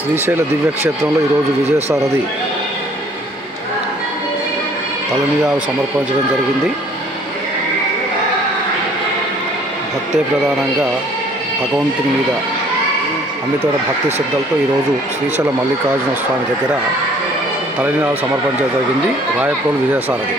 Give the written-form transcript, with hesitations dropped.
శ్రీశైల దివ్యక్షేత్రంలో ఈరోజు విజయసారథి తలనీలాలు సమర్పించడం జరిగింది. భక్తే ప్రధానంగా భగవంతుని మీద అమితమైన భక్తి శ్రద్ధలతో ఈరోజు శ్రీశైల మల్లికార్జున స్వామి దగ్గర తలనీలాలు సమర్పించడం జరిగింది రాయప్రోలు విజయసారథి.